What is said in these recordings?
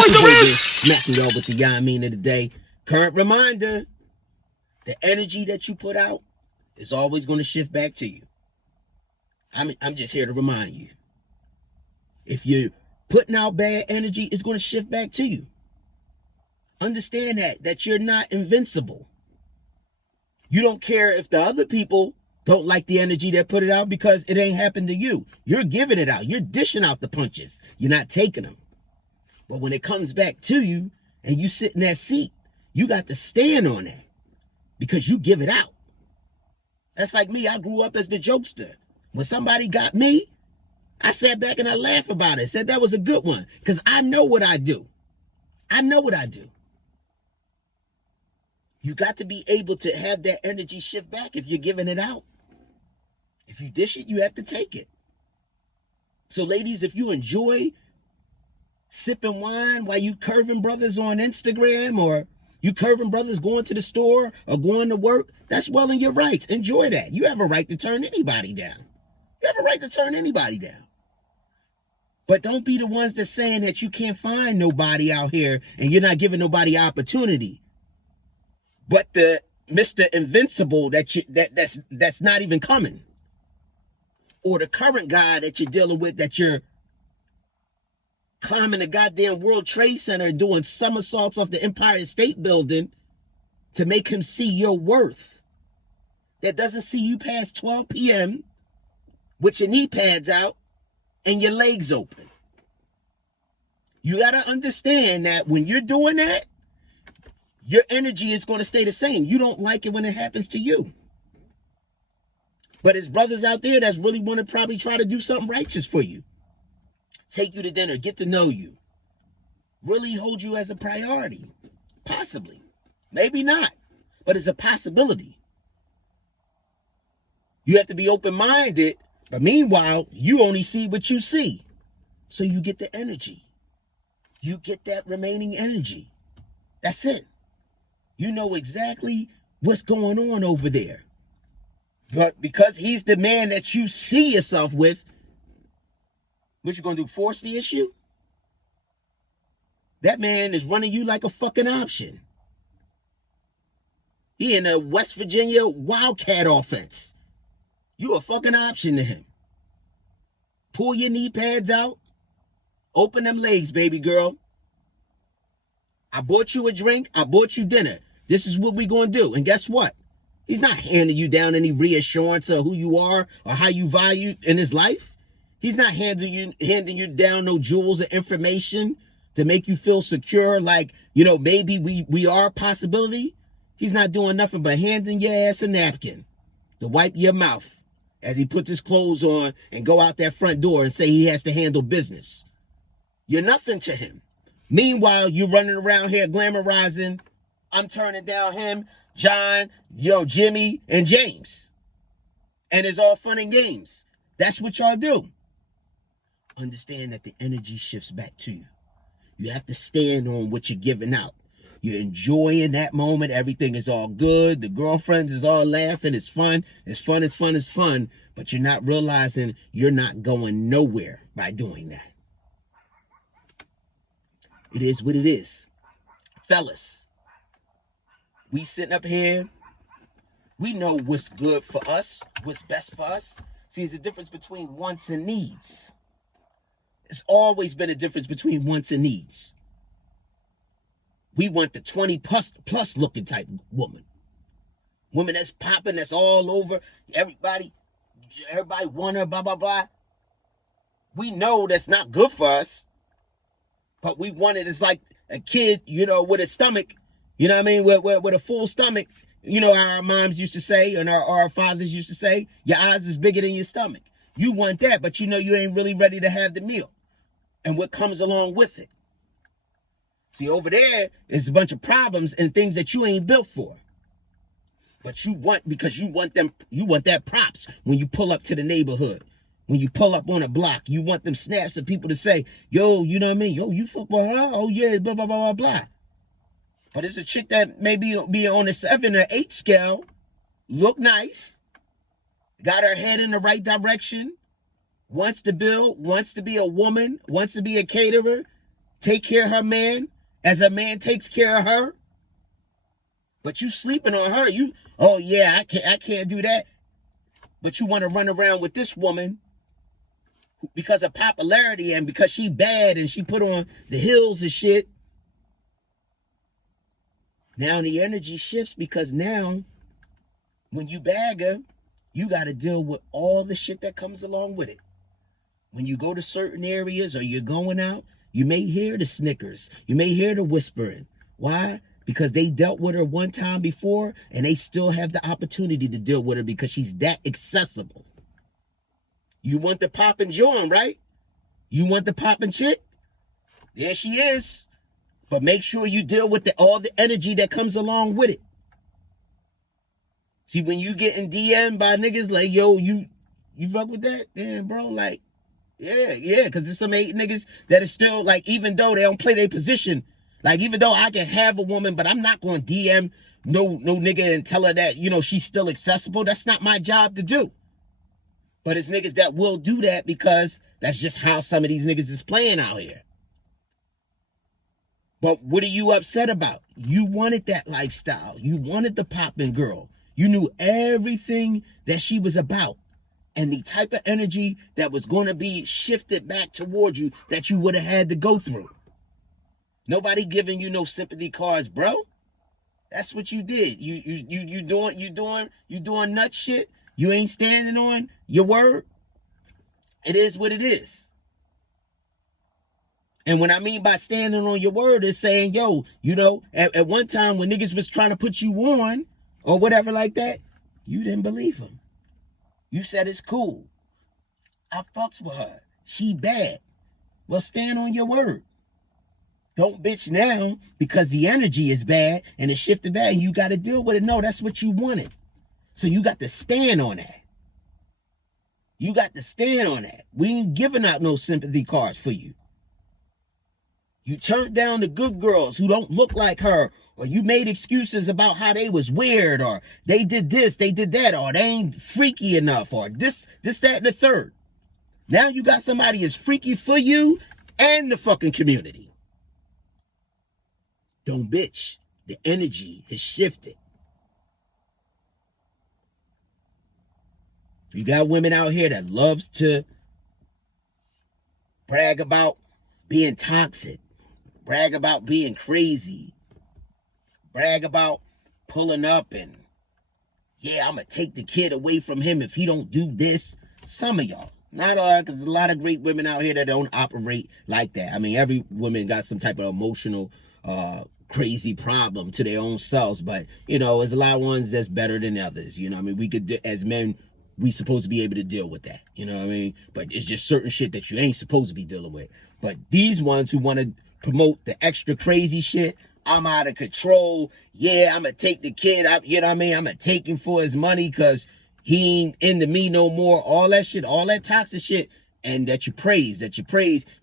boys the Rizz. Messing y'all with the Yah-Mean of the day. Current reminder, the energy that you put out is always going to shift back to you. I'm just here to remind you. If you're putting out bad energy, it's going to shift back to you. Understand that you're not invincible. You don't care if the other people don't like the energy that put it out because it ain't happened to you. You're giving it out. You're dishing out the punches. You're not taking them. But when it comes back to you and you sit in that seat, you got to stand on that because you give it out. That's like me. I grew up as the jokester. When somebody got me, I sat back and I laughed about it. Said that was a good one because I know what I do. I know what I do. You got to be able to have that energy shift back if you're giving it out. If you dish it, you have to take it. So ladies, if you enjoy sipping wine while you curving brothers on Instagram, or you curving brothers going to the store or going to work, that's well in your rights. Enjoy that. You have a right to turn anybody down. You have a right to turn anybody down. But don't be the ones that's saying that you can't find nobody out here and you're not giving nobody opportunity. But the Mr. Invincible that's not even coming. Or the current guy that you're dealing with, that you're climbing the goddamn World Trade Center and doing somersaults off the Empire State Building to make him see your worth. That doesn't see you past 12 p.m. with your knee pads out and your legs open. You got to understand that when you're doing that, your energy is going to stay the same. You don't like it when it happens to you. But there's brothers out there that's really want to probably try to do something righteous for you. Take you to dinner, get to know you. Really hold you as a priority. Possibly. Maybe not. But it's a possibility. You have to be open-minded. But meanwhile, you only see what you see. So you get the energy. You get that remaining energy. That's it. You know exactly what's going on over there. But because he's the man that you see yourself with, what you gonna do, force the issue? That man is running you like a fucking option. He in a West Virginia Wildcat offense. You a fucking option to him. Pull your knee pads out. Open them legs, baby girl. I bought you a drink. I bought you dinner. This is what we gonna do. And guess what? He's not handing you down any reassurance of who you are or how you value in his life. He's not handing you down no jewels of information to make you feel secure, like, you know, maybe we are a possibility. He's not doing nothing but handing your ass a napkin to wipe your mouth as he puts his clothes on and go out that front door and say he has to handle business. You're nothing to him. Meanwhile, you're running around here glamorizing, I'm turning down him, John, Jimmy, and James. And it's all fun and games. That's what y'all do. Understand that the energy shifts back to you. You have to stand on what you're giving out. You're enjoying that moment. Everything is all good. The girlfriends is all laughing. It's fun. It's fun. It's fun. It's fun. But you're not realizing you're not going nowhere by doing that. It is what it is. Fellas, we sitting up here. We know what's good for us, what's best for us. See, there's a difference between wants and needs. It's always been a difference between wants and needs. We want the 20 plus looking type woman. Woman that's popping, that's all over. Everybody want her, blah, blah, blah. We know that's not good for us. But we want it. It's like a kid, you know, with a stomach, you know what I mean? With a full stomach. You know, our moms used to say, and our fathers used to say, your eyes is bigger than your stomach. You want that, but you know you ain't really ready to have the meal and what comes along with it. See, over there is a bunch of problems and things that you ain't built for. But you want, because you want that props when you pull up to the neighborhood. When you pull up on a block, you want them snaps of people to say, yo, you know what I mean? Yo, you fuck with her? Oh, yeah, blah, blah, blah, blah, blah. But it's a chick that maybe be on a 7 or 8 scale, look nice, got her head in the right direction, wants to build, wants to be a woman, wants to be a caterer, take care of her man as her man takes care of her. But you sleeping on her. You, oh yeah, I can't do that. But you want to run around with this woman because of popularity and because she bad and she put on the heels and shit. Now the energy shifts because now when you bag her, you got to deal with all the shit that comes along with it. When you go to certain areas or you're going out, you may hear the snickers. You may hear the whispering. Why? Because they dealt with her one time before and they still have the opportunity to deal with her because she's that accessible. You want the poppin' joint, right? You want the poppin' chick? There she is. But make sure you deal with all the energy that comes along with it. See, when you getting DM'd by niggas like, yo, you fuck with that? Damn, bro, like, yeah, because there's some 8 niggas that is still, like, even though they don't play their position, like, even though I can have a woman, but I'm not going to DM no nigga and tell her that, you know, she's still accessible. That's not my job to do. But it's niggas that will do that because that's just how some of these niggas is playing out here. But what are you upset about? You wanted that lifestyle. You wanted the poppin' girl. You knew everything that she was about. And the type of energy that was going to be shifted back towards you that you would have had to go through. Nobody giving you no sympathy cards, bro. That's what you did. You doing nut shit. You ain't standing on your word. It is what it is. And what I mean by standing on your word is saying, yo, you know, at one time when niggas was trying to put you on or whatever like that, you didn't believe him. You said it's cool. I fucks with her. She bad. Well, stand on your word. Don't bitch now because the energy is bad and it's shifted bad and you got to deal with it. No, that's what you wanted. So you got to stand on that. You got to stand on that. We ain't giving out no sympathy cards for you. You turned down the good girls who don't look like her, or you made excuses about how they was weird, or they did this, they did that, or they ain't freaky enough, or this, that, and the third. Now you got somebody as freaky for you and the fucking community. Don't bitch. The energy has shifted. You got women out here that loves to brag about being toxic. Brag about being crazy. Brag about pulling up and, yeah, I'm going to take the kid away from him if he don't do this. Some of y'all. Not all, because there's a lot of great women out here that don't operate like that. I mean, every woman got some type of emotional, crazy problem to their own selves. But, you know, there's a lot of ones that's better than others. You know what I mean? We could, as men, we supposed to be able to deal with that. You know what I mean? But it's just certain shit that you ain't supposed to be dealing with. But these ones who want to promote the extra crazy shit, I'm out of control. Yeah, I'm going to take the kid. You know what I mean? I'm going to take him for his money because he ain't into me no more. All that shit, all that toxic shit. And that you praise.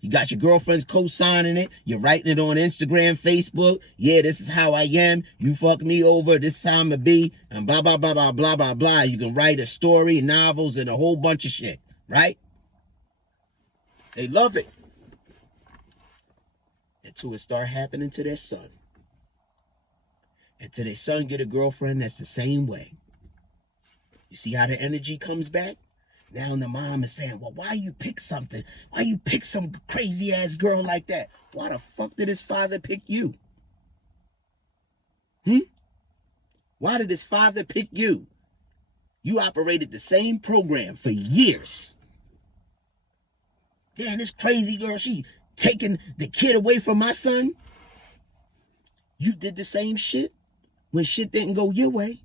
You got your girlfriends co-signing it. You're writing it on Instagram, Facebook. Yeah, this is how I am. You fuck me over. This is how I'm going to be. And blah, blah, blah, blah, blah, blah, blah. You can write a story, novels, and a whole bunch of shit. Right? They love it. Until it start happening to their son. Until their son get a girlfriend that's the same way. You see how the energy comes back? Now the mom is saying, well, why you pick something? Why you pick some crazy ass girl like that? Why the fuck did his father pick you? Why did his father pick you? You operated the same program for years. Damn, this crazy girl, she taking the kid away from my son. You did the same shit when shit didn't go your way.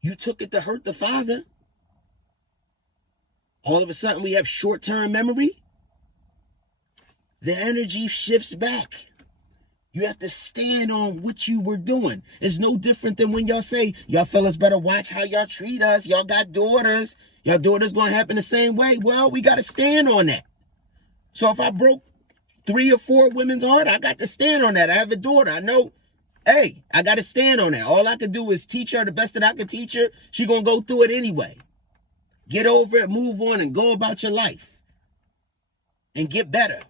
You took it to hurt the father. All of a sudden we have short-term memory. The energy shifts back. You have to stand on what you were doing. It's no different than when y'all say, y'all fellas better watch how y'all treat us. Y'all got daughters. Y'all daughters gonna happen the same way. Well, we got to stand on that. So if I broke 3 or 4 women's heart, I got to stand on that. I have a daughter. I know, hey, I got to stand on that. All I can do is teach her the best that I can teach her. She gonna go through it anyway. Get over it, move on, and go about your life. And get better.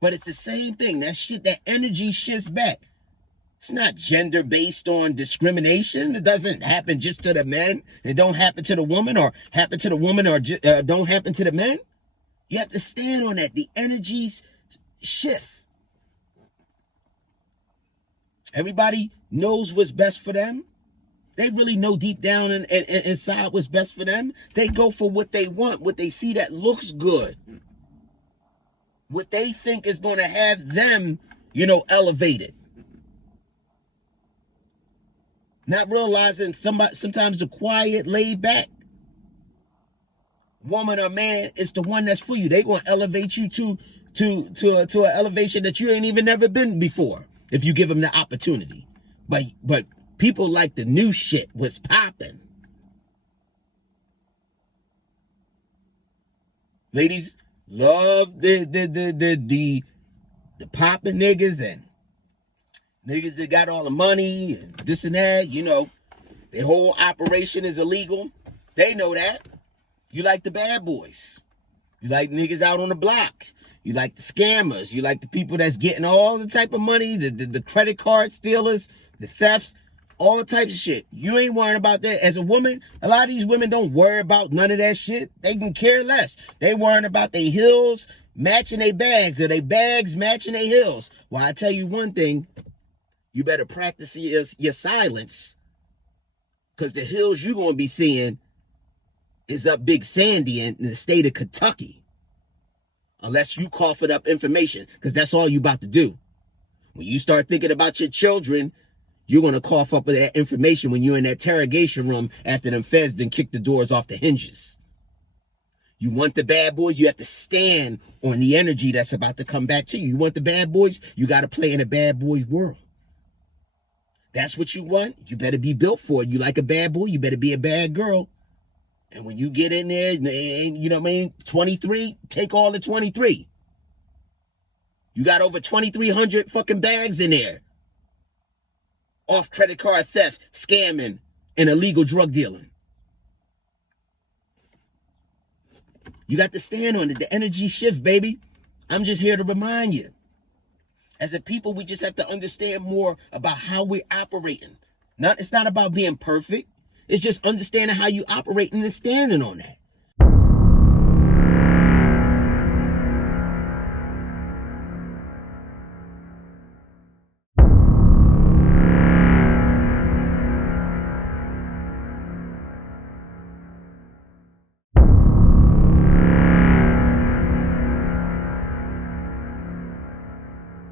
But it's the same thing. That shit, that energy shifts back. It's not gender based on discrimination. It doesn't happen just to the men. It don't happen to the woman, or happen to the woman, or don't happen to the men. You have to stand on that. The energies shift. Everybody knows what's best for them. They really know deep down inside what's best for them. They go for what they want, what they see that looks good, what they think is going to have them, elevated. Not realizing sometimes the quiet, laid back woman or man is the one that's for you. They gonna elevate you to an elevation that you ain't even never been before if you give them the opportunity. But people like the new shit, what's popping. Ladies love the popping niggas and niggas that got all the money and this and that. Their whole operation is illegal. They know that. You like the bad boys. You like niggas out on the block. You like the scammers. You like the people that's getting all the type of money, the credit card stealers, the theft, all types of shit. You ain't worrying about that. As a woman, a lot of these women don't worry about none of that shit. They can care less. They worrying about their heels matching their bags, or their bags matching their heels. Well, I tell you one thing. You better practice your silence, because the hills you're going to be seeing is up Big Sandy in the state of Kentucky. Unless you cough it up information, because that's all you about to do. When you start thinking about your children, you're going to cough up that information when you're in that interrogation room after them feds done kick the doors off the hinges. You want the bad boys, you have to stand on the energy that's about to come back to you. You want the bad boys, you got to play in a bad boy's world. That's what you want. You better be built for it. You like a bad boy, you better be a bad girl. And when you get in there, you know what I mean, 23, take all the 23. You got over 2,300 fucking bags in there. Off credit card theft, scamming, and illegal drug dealing. You got to stand on it. The energy shift, baby. I'm just here to remind you. As a people, we just have to understand more about how we're operating. It's not about being perfect. It's just understanding how you operate and standing on that.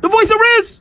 The voice of Rizz!